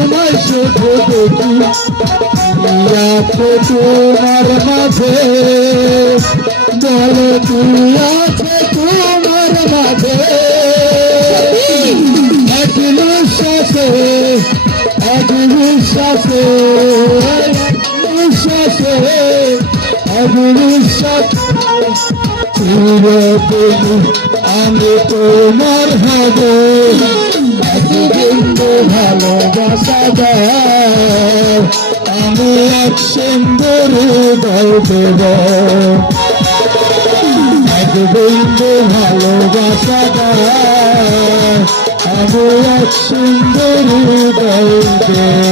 তোমায় শুধু দেখি আছে তোমার মাঝে বলো কি আছে তোমার মাঝে এক নিঃশ্বাসে এক নিঃশ্বাসে নিঃশ্বাসে এক নিঃশ্বাস চিরদিন আমি তোমার হব একদিন ভালোবাসা দাও আমি এক সুন্দর হৃদয় দেব একদিন ভালোবাসা দাও আমি এক সুন্দর হৃদয় দেব